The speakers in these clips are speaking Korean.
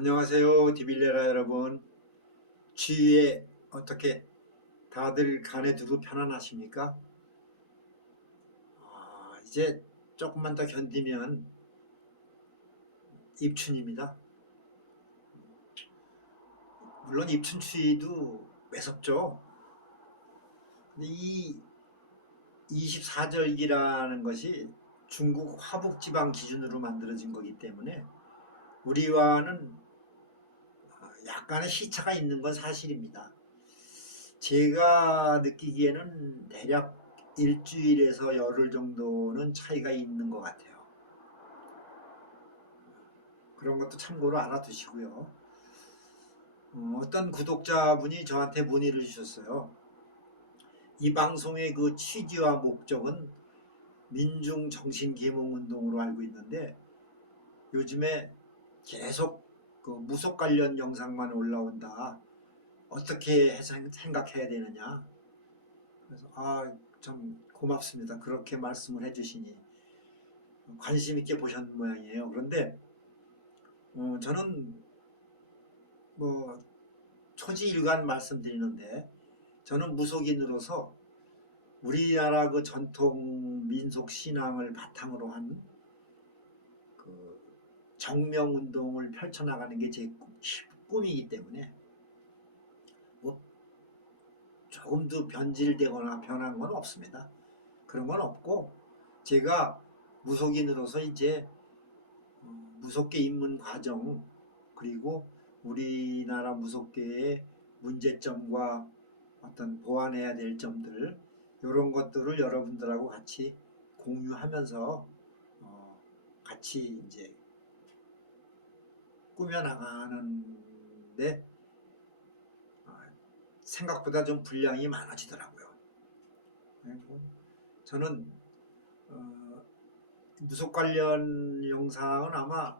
안녕하세요, 디빌레라 여러분. 추위에 어떻게 다들 간에 두루 편안하십니까? 이제 조금만 더 견디면 입춘입니다. 물론 입춘 추위도 매섭죠. 근데 이 24절기라는 것이 중국 화북지방 기준으로 만들어진 거기 때문에 우리와는 약간의 시차가 있는 건 사실입니다. 제가 느끼기에는 대략 일주일에서 열흘 정도는 차이가 있는 것 같아요. 그런 것도 참고로 알아두시고요. 어떤 구독자분이 저한테 문의를 주셨어요. 이 방송의 그 취지와 목적은 민중 정신 계몽 운동으로 알고 있는데 요즘에 계속 그 무속 관련 영상만 올라온다. 어떻게 생각해야 되느냐. 그래서 참 고맙습니다. 그렇게 말씀을 해주시니 관심 있게 보셨는 모양이에요. 그런데 저는 뭐 초지일관 말씀드리는데 저는 무속인으로서 우리나라 그 전통 민속 신앙을 바탕으로 한 그 정명 운동을 펼쳐나가는 게 제 꿈이기 때문에 뭐 조금도 변질되거나 변한 건 없습니다. 그런 건 없고 제가 무속인으로서 이제 무속계 입문 과정 그리고 우리나라 무속계의 문제점과 어떤 보완해야 될 점들 이런 것들을 여러분들하고 같이 공유하면서 같이 이제 꾸며나가는데 생각보다 좀 분량이 많아지더라고요. 그리고 저는 무속 관련 영상은 아마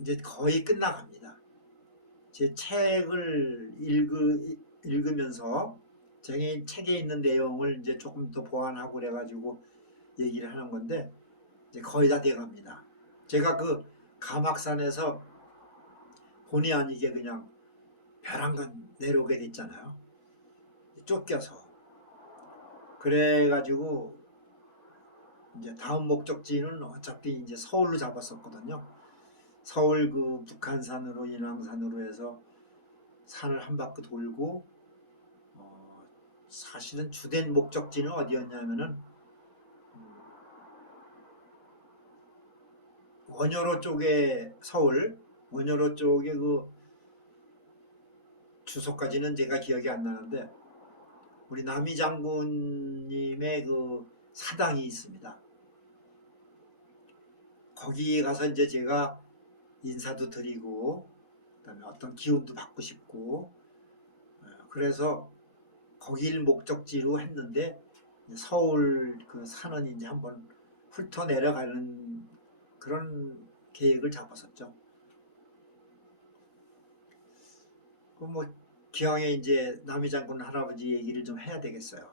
이제 거의 끝나갑니다. 제 책을 읽으면서 제 책에 있는 내용을 이제 조금 더 보완하고 그래가지고 얘기를 하는 건데 이제 거의 다 돼갑니다. 제가 그 가막산에서 본의 아니게 그냥 벼랑간 내려오게 됐잖아요. 쫓겨서. 그래가지고 이제 다음 목적지는 어차피 이제 서울로 잡았었거든요. 서울 그 북한산으로 인왕산으로 해서 산을 한 바퀴 돌고 사실은 주된 목적지는 어디였냐면은 원효로 쪽에 서울 원효로 쪽에 그 주소까지는 제가 기억이 안 나는데 우리 남이 장군님의 그 사당이 있습니다. 거기 가서 이제 제가 인사도 드리고 그다음에 어떤 기운도 받고 싶고 그래서 거길 목적지로 했는데 서울 그 산은 이제 한번 훑어 내려가는 그런 계획을 잡았었죠. 뭐 기왕에 이제 남이 장군 할아버지 얘기를 좀 해야 되겠어요.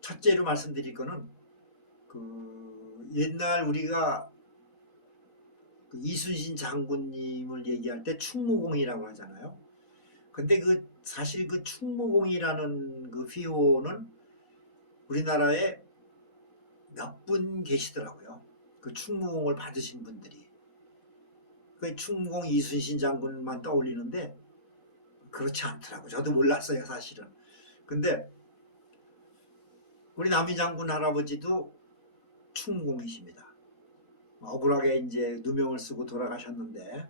첫째로 말씀드릴 거는 그 옛날 우리가 그 이순신 장군님을 얘기할 때 충무공이라고 하잖아요. 근데 그 사실 그 충무공이라는 그 휘호는 우리나라에 몇 분 계시더라고요. 그 충무공을 받으신 분들이. 그 충무공 이순신 장군만 떠올리는데 그렇지 않더라고요. 저도 몰랐어요, 사실은. 근데 우리 남이 장군 할아버지도 충무공이십니다. 억울하게 이제 누명을 쓰고 돌아가셨는데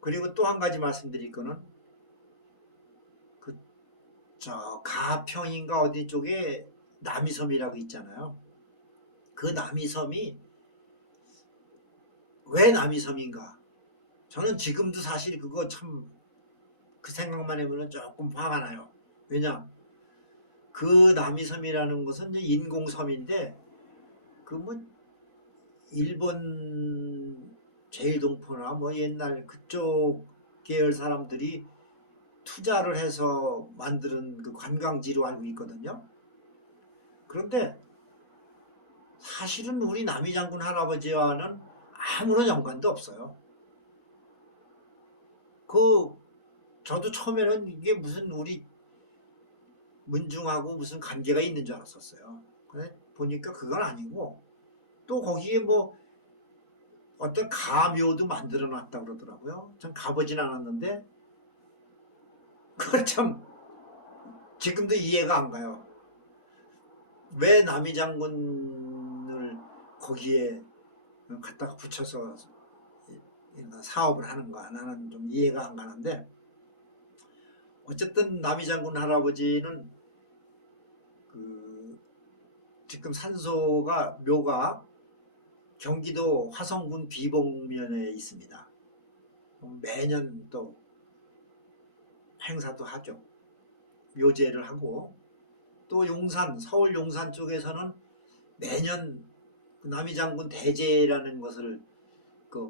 그리고 또 한 가지 말씀드릴 거는 그 저 가평인가 어디 쪽에 남이섬이라고 있잖아요. 그 남이섬이 왜 남이섬인가? 저는 지금도 사실 그거 참 그 생각만 해보면 조금 화가 나요. 왜냐? 그 남이섬이라는 것은 이제 인공섬인데 그 뭐 일본 제일동포나 뭐 옛날 그쪽 계열 사람들이 투자를 해서 만드는 그 관광지로 알고 있거든요. 그런데 사실은 우리 남이장군 할아버지와는 아무런 연관도 없어요. 저도 처음에는 이게 무슨 우리 문중하고 무슨 관계가 있는 줄 알았었어요. 근데 보니까 그건 아니고, 또 거기에 뭐 어떤 가묘도 만들어 놨다고 그러더라고요. 전 가보진 않았는데 그걸 참 지금도 이해가 안 가요. 왜 남이장군을 거기에 갖다가 붙여서 사업을 하는가, 나는 좀 이해가 안 가는데, 어쨌든 남이장군 할아버지는 지금 산소가 묘가 경기도 화성군 비봉면에 있습니다. 매년 또 행사도 하죠. 묘제를 하고, 또 용산, 서울 용산 쪽에서는 매년 남이장군 대제라는 것을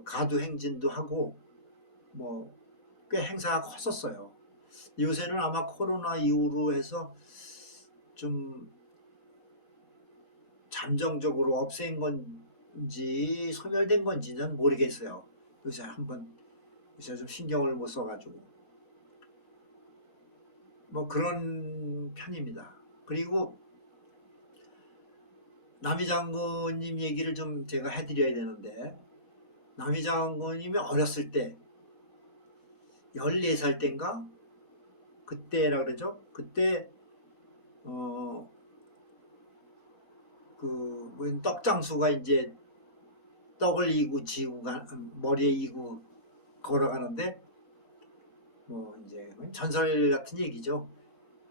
가두행진도 하고 뭐 꽤 행사가 컸었어요. 요새는 아마 코로나 이후로 해서 좀 잠정적으로 없앤 건지 소멸된 건지는 모르겠어요. 요새 좀 신경을 못 써가지고 뭐 그런 편입니다. 그리고 남이장군님 얘기를 좀 제가 해드려야 되는데, 남이장군님이 어렸을 때 14살 때인가 그때라 그러죠. 그때 떡장수가 이제 떡을 이고 지고 머리에 이고 걸어가는데, 뭐 이제 전설 같은 얘기죠.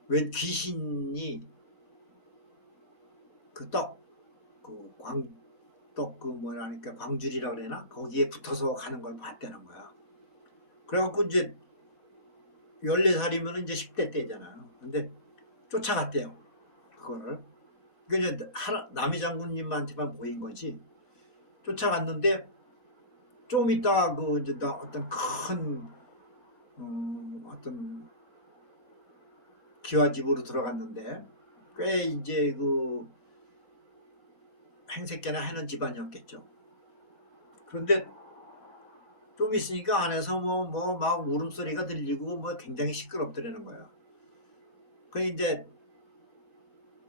웬 귀신이 뭐라니까 광줄이라 그래나, 거기에 붙어서 가는 걸 봤다는 거야. 그래갖고 이제 14살이면 이제 10대 때잖아요. 근데 쫓아갔대요, 그거를. 그러니까 이제 남이장군님한테만 보인 거지. 쫓아갔는데 좀 있다가 이제 어떤 큰 어떤 기와집으로 들어갔는데, 꽤 이제 행색계나 하는 집안이었겠죠. 그런데 좀 있으니까 안에서 막 울음소리가 들리고 뭐 굉장히 시끄럽더라는 거야. 그 이제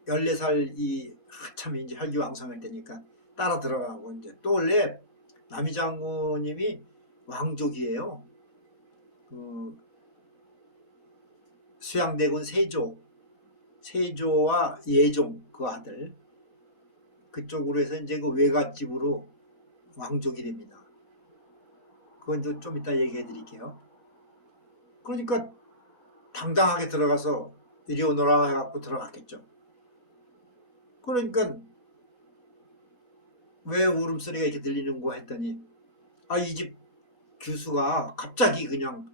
14살이 한참 이제 혈기왕성할 때니까 따라 들어가고, 이제 또 원래 남이장군님이 왕족이에요. 수양대군 세조와 예종 그 아들, 그쪽으로 해서 이제 외갓집으로 왕족이 됩니다. 그건 좀 이따 얘기해 드릴게요. 그러니까 당당하게 들어가서 이리 오너라 해갖고 들어갔겠죠. 그러니까 왜 울음소리가 이렇게 들리는 거 했더니, 이 집 교수가 갑자기 그냥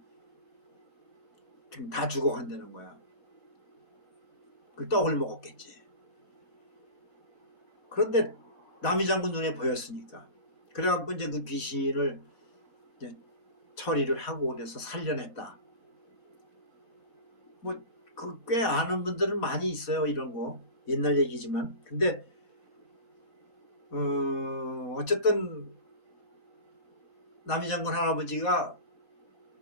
다 죽어간다는 거야. 그 떡을 먹었겠지. 그런데 남이장군 눈에 보였으니까, 그래갖고 이제 그 귀신을 이제 처리를 하고 그래서 살려냈다. 뭐 꽤 아는 분들은 많이 있어요, 이런 거. 옛날 얘기지만. 근데 어쨌든 남이장군 할아버지가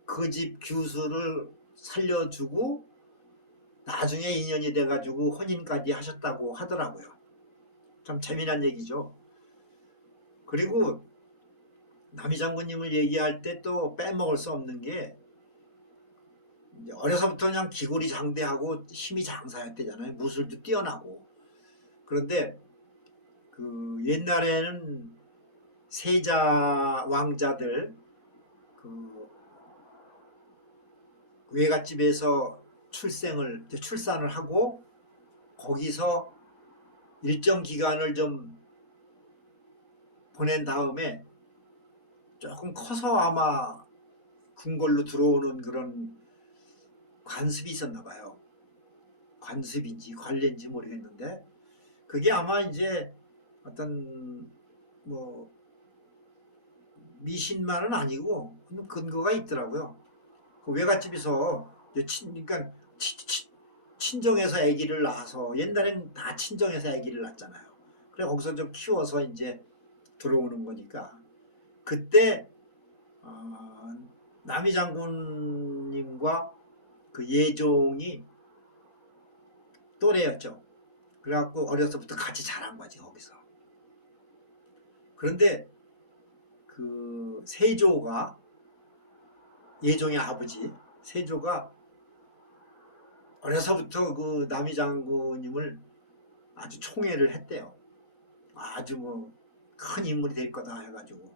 그 집 교수를 살려주고 나중에 인연이 돼가지고 혼인까지 하셨다고 하더라고요. 참 재미난 얘기죠. 그리고 남이장군님을 얘기할 때 또 빼먹을 수 없는 게, 어려서부터 그냥 기골이 장대하고 힘이 장사였대잖아요. 무술도 뛰어나고. 그런데 옛날에는 세자 왕자들 외갓집에서 출산을 하고 거기서 일정 기간을 좀 보낸 다음에 조금 커서 아마 궁궐로 들어오는 그런 관습이 있었나 봐요. 관습인지 관례인지 모르겠는데, 그게 아마 이제 어떤 뭐 미신만은 아니고 근거가 있더라고요. 그 외갓집에서 그러니까 친정에서 아기를 낳아서, 옛날엔 다 친정에서 아기를 낳잖아요. 그래 거기서 좀 키워서 이제 들어오는 거니까 그때 남이 장군님과 그 예종이 또래였죠. 그래갖고 어려서부터 같이 자란 거지 거기서. 그런데 그 세조가 예종의 아버지 세조가 어려서부터 그 남이 장군님을 아주 총애를 했대요. 아주 뭐 큰 인물이 될 거다 해가지고.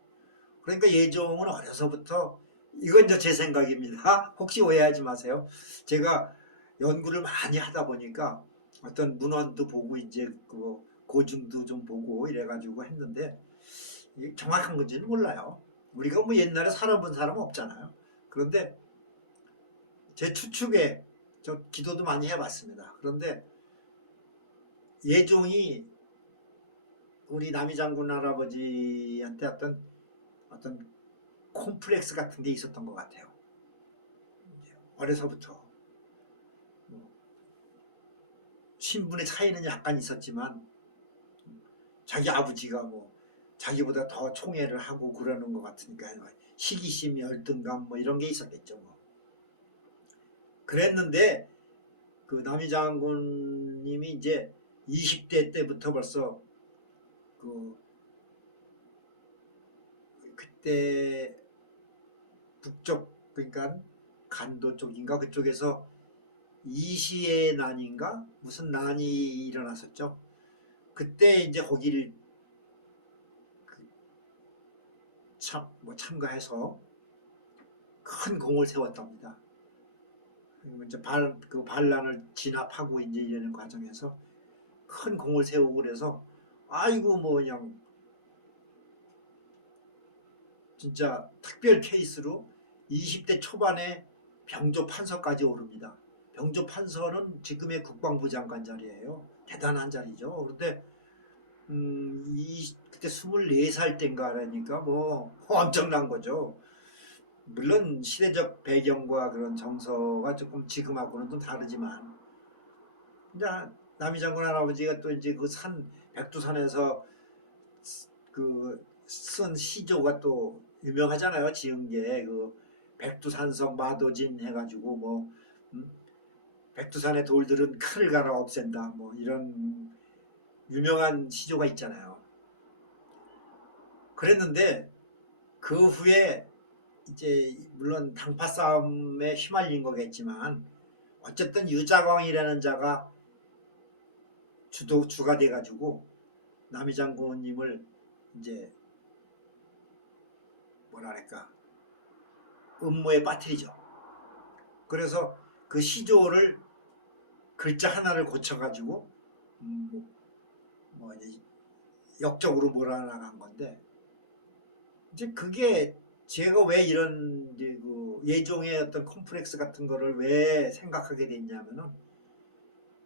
그러니까 예종은 어려서부터 이건 이제 제 생각입니다. 혹시 오해하지 마세요. 제가 연구를 많이 하다 보니까 어떤 문헌도 보고 이제 그 고증도 좀 보고 이래가지고 했는데 정확한 건지는 몰라요. 우리가 뭐 옛날에 살아본 사람은 없잖아요. 그런데 제 추측에 저 기도도 많이 해봤습니다. 그런데 예종이 우리 남이 장군 할아버지한테 어떤 콤플렉스 같은 게 있었던 것 같아요. 어려서부터 신분의 차이는 약간 있었지만 자기 아버지가 뭐 자기보다 더 총애를 하고 그러는 것 같으니까 시기심, 열등감 뭐 이런 게 있었겠죠. 뭐. 그랬는데 그 남이 장군님이 이제 20대 때부터 벌써 그때 북쪽 그러니까 간도 쪽인가 그쪽에서 이시의 난인가 무슨 난이 일어났었죠. 그때 이제 거기를 참가해서 큰 공을 세웠답니다. 이제 그 반란을 진압하고 이제 이러는 과정에서 큰 공을 세우고 그래서 아이고 뭐 그냥 진짜 특별 케이스로 20대 초반에 병조 판서까지 오릅니다. 병조 판서는 지금의 국방부 장관 자리예요. 대단한 자리죠. 그런데 그때 24살 때인가 그러니까 뭐 엄청난 거죠. 물론 시대적 배경과 그런 정서가 조금 지금하고는 좀 다르지만 이제 남이 장군 할아버지가 또 이제 그 백두산에서 그 쓴 시조가 또 유명하잖아요. 지은 게 그 백두산성 마도진 해가지고 뭐 백두산의 돌들은 칼을 갈아 없앤다 뭐 이런 유명한 시조가 있잖아요. 그랬는데 그 후에 이제 물론 당파 싸움에 휘말린 거겠지만 어쨌든 유자광이라는 자가 주가 돼가지고 남이 장군님을 이제 뭐랄까 음모에 빠뜨리죠. 그래서 그 시조를 글자 하나를 고쳐가지고 뭐 역적으로 몰아나간 건데 이제 그게 제가 왜 이런 이제 그 예종의 어떤 콤플렉스 같은 거를 왜 생각하게 됐냐면은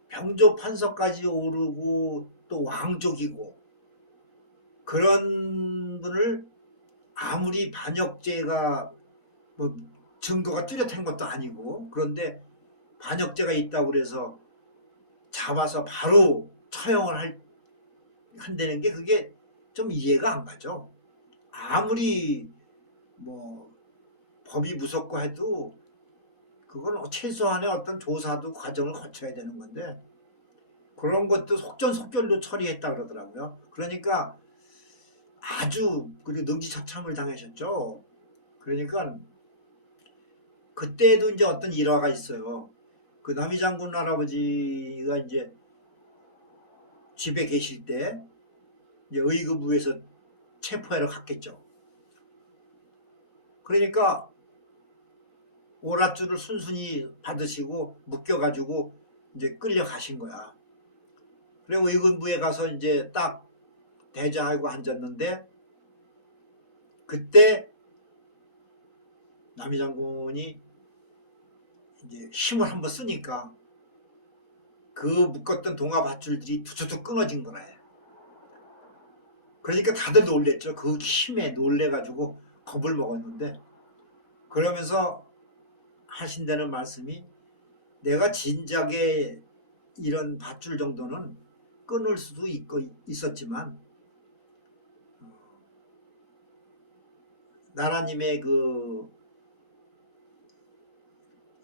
병조 판서까지 오르고 또 왕족이고 그런 분을 아무리 반역죄가 뭐 증거가 뚜렷한 것도 아니고 그런데 반역죄가 있다고 그래서 잡아서 바로 처형을 한다는 게 그게 좀 이해가 안 가죠. 아무리 뭐 법이 무섭고 해도 그건 최소한의 어떤 조사도 과정을 거쳐야 되는 건데 그런 것도 속전속결로 처리했다 그러더라고요. 그러니까 아주 그리고 능지처참을 당하셨죠. 그러니까 그때도 이제 어떤 일화가 있어요. 그 남이 장군 할아버지가 이제 집에 계실 때 이제 의금부에서 체포하러 갔겠죠. 그러니까 오랏줄을 순순히 받으시고 묶여가지고 이제 끌려가신 거야. 그리고 의금부에 가서 이제 딱 대자하고 앉았는데 그때 남이 장군이 이제 힘을 한번 쓰니까 그 묶었던 동화 밧줄들이 두두둑 끊어진 거래. 그러니까 다들 놀랬죠. 그 힘에 놀래가지고 겁을 먹었는데 그러면서 하신다는 말씀이 내가 진작에 이런 밧줄 정도는 끊을 수도 있었지만 나라님의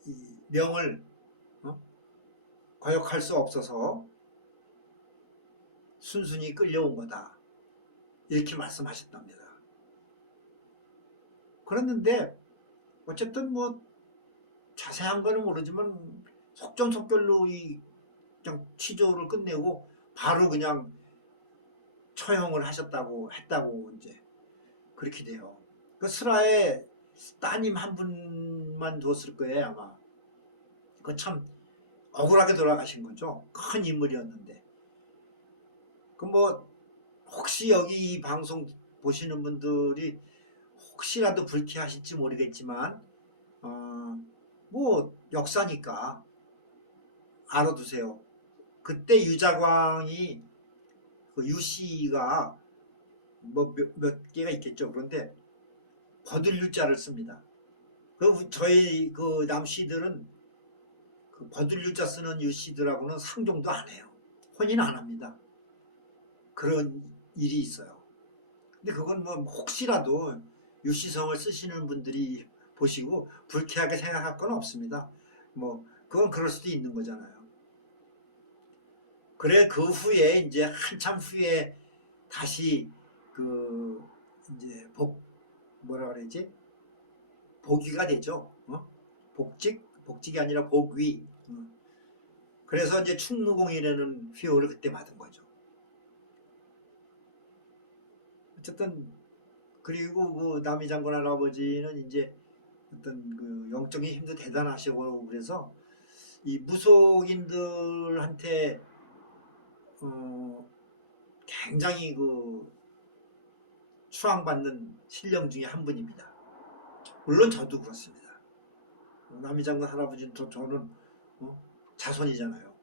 이 명을 거역할 수 없어서 순순히 끌려온 거다. 이렇게 말씀하셨답니다. 그랬는데 어쨌든 뭐 자세한 거는 모르지만 속전속결로 그냥 취조를 끝내고 바로 그냥 처형을 했다고 이제 그렇게 돼요. 그 슬하에 따님 한 분만 뒀을 거예요 아마. 그 참 억울하게 돌아가신 거죠. 큰 인물이었는데. 그 뭐 혹시 여기 이 방송 보시는 분들이 혹시라도 불쾌하실지 모르겠지만 뭐 역사니까 알아두세요. 그때 유자광이 그 유씨가 뭐 몇 개가 있겠죠. 그런데 버들유자를 씁니다. 저희 그 남씨들은 그 버들유자 쓰는 유씨들하고는 상종도 안 해요. 혼인 안 합니다. 그런 일이 있어요. 근데 그건 뭐 혹시라도 유씨성을 쓰시는 분들이 보시고 불쾌하게 생각할 건 없습니다. 뭐 그건 그럴 수도 있는 거잖아요. 그래 그 후에 이제 한참 후에 다시 그 이제 뭐라 그러지? 복위가 되죠. 복직이 아니라 복위. 그래서 이제 충무공이라는 휘호를 그때 받은 거죠. 어쨌든 그리고 그 남이 장군 할아버지는 이제 어떤 그 영적인 힘도 대단하시고 그래서 이 무속인들한테 굉장히 그 추앙받는 신령 중에 한 분입니다. 물론 저도 그렇습니다. 남이 장군 할아버지는 저는 자손이잖아요.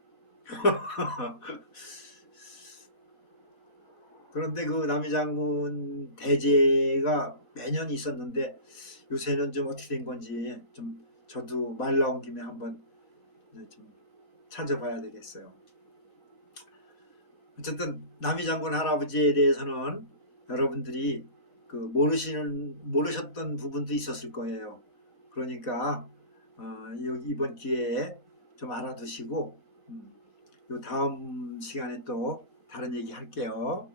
그런데 그 남이 장군 대제가 매년 있었는데 요새는 좀 어떻게 된 건지 좀 저도 말 나온 김에 한번 좀 찾아봐야 되겠어요. 어쨌든 남이 장군 할아버지에 대해서는 여러분들이 그 모르셨던 부분도 있었을 거예요. 그러니까 여기 이번 기회에 좀 알아두시고 요 다음 시간에 또 다른 얘기 할게요.